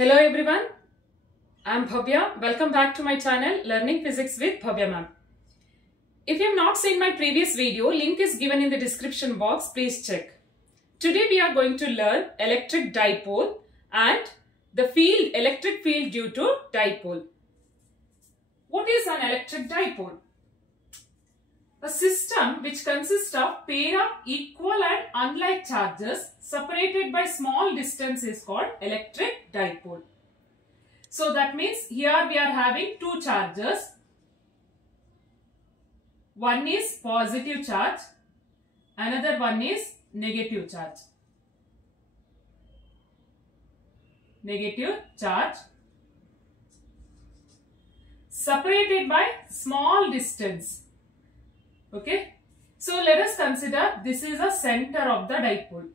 Hello everyone, I am Bhavya. Welcome back to my channel Learning Physics with Bhavya ma'am. If you have not seen my previous video, link is given in the description box. Please check. Today we are going to learn electric dipole and the electric field due to dipole. What is an electric dipole? A system which consists of pair of equal and unlike charges separated by small distance is called electric dipole. So that means here we are having two charges. One is positive charge, another one is negative charge. Negative charge separated by small distance. Okay, so let us consider this is a center of the dipole.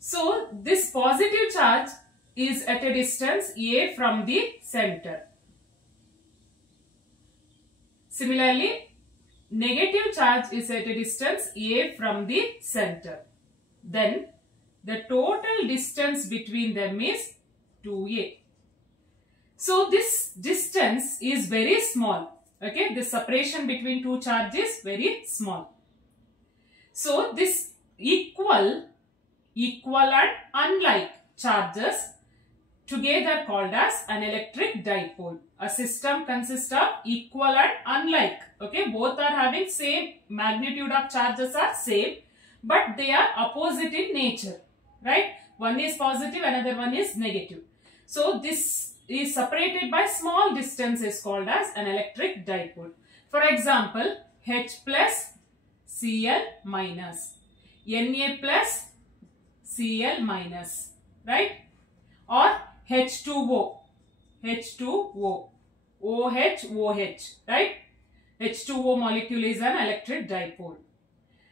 So this positive charge is at a distance A from the center. Similarly, negative charge is at a distance A from the center. Then the total distance between them is 2A. So this distance is very small. Okay, the separation between two charges is very small. So this equal and unlike charges together called as an electric dipole. A system consists of equal and unlike. Okay, both are having same magnitude of charges are same, but they are opposite in nature. Right? One is positive, another one is negative. So this is separated by small distance is called as an electric dipole. For example, H plus Cl minus, Na plus Cl minus, right? Or H2O, OH, right? H2O molecule is an electric dipole.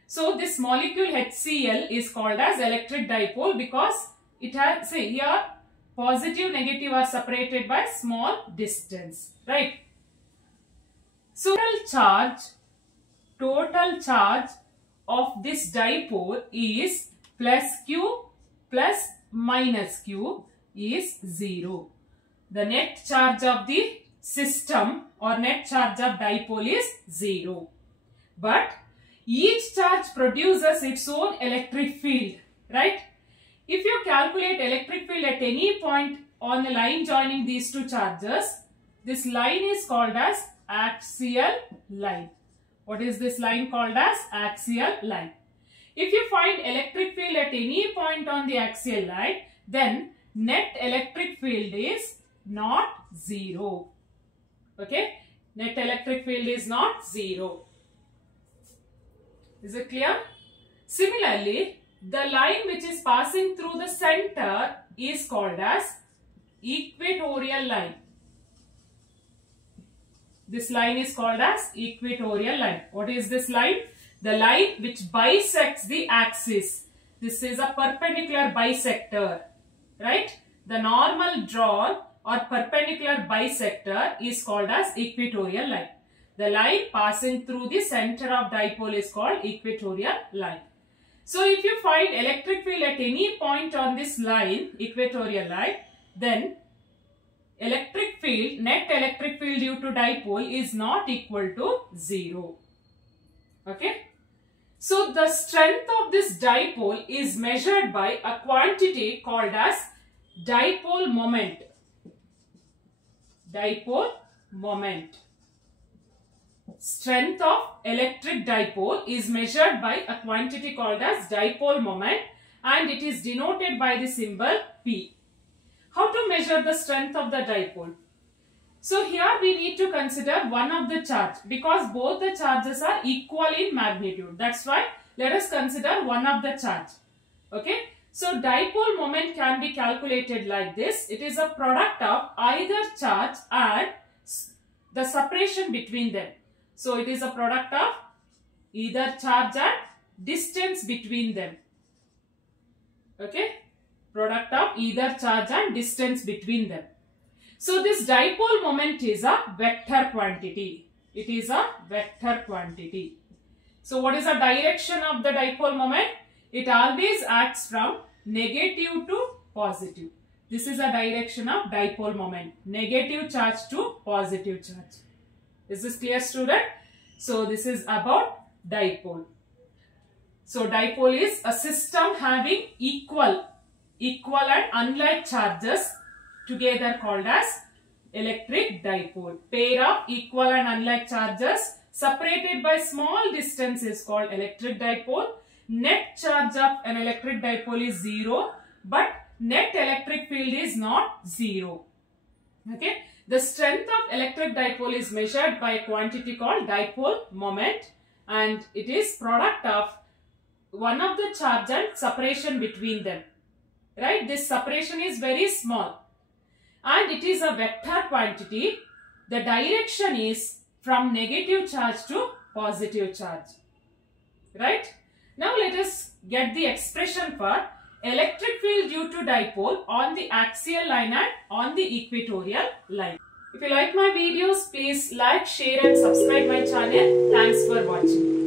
So this molecule HCl is called as electric dipole because it has, say here, positive, negative are separated by small distance, right? So total charge of this dipole is plus Q plus minus Q is 0. The net charge of the system or net charge of dipole is 0. But each charge produces its own electric field, right? If you calculate electric field at any point on the line joining these two charges, this line is called as axial line. What is this line called as? Axial line. If you find electric field at any point on the axial line, then net electric field is not 0. Okay? Net electric field is not 0. Is it clear? Similarly, the line which is passing through the center is called as equatorial line. This line is called as equatorial line. What is this line? The line which bisects the axis. This is a perpendicular bisector, right? The normal drawn or perpendicular bisector is called as equatorial line. The line passing through the center of dipole is called equatorial line. So if you find electric field at any point on this line, equatorial line, then electric field, net electric field due to dipole is not equal to 0. Okay. So the strength of this dipole is measured by a quantity called as dipole moment. Dipole moment. Strength of electric dipole is measured by a quantity called as dipole moment and it is denoted by the symbol P. How to measure the strength of the dipole? So here we need to consider one of the charge because both the charges are equal in magnitude. That's why let us consider one of the charge. Okay. So dipole moment can be calculated like this. It is a product of either charge and the separation between them. So it is a product of either charge and distance between them. Okay. Product of either charge and distance between them. So this dipole moment is a vector quantity. It is a vector quantity. So what is the direction of the dipole moment? It always acts from negative to positive. This is a direction of dipole moment. Negative charge to positive charge. Is this clear, student? So this is about dipole. So dipole is a system having equal and unlike charges together called as electric dipole. Pair of equal and unlike charges separated by small distance is called electric dipole. Net charge of an electric dipole is 0, but net electric field is not 0. Okay. The strength of electric dipole is measured by a quantity called dipole moment, and it is product of one of the charge and separation between them. Right? This separation is very small and it is a vector quantity. The direction is from negative charge to positive charge. Right? Now let us get the expression for electric field due to dipole on the axial line and on the equatorial line. If you like my videos, please like, share and subscribe my channel. Thanks for watching.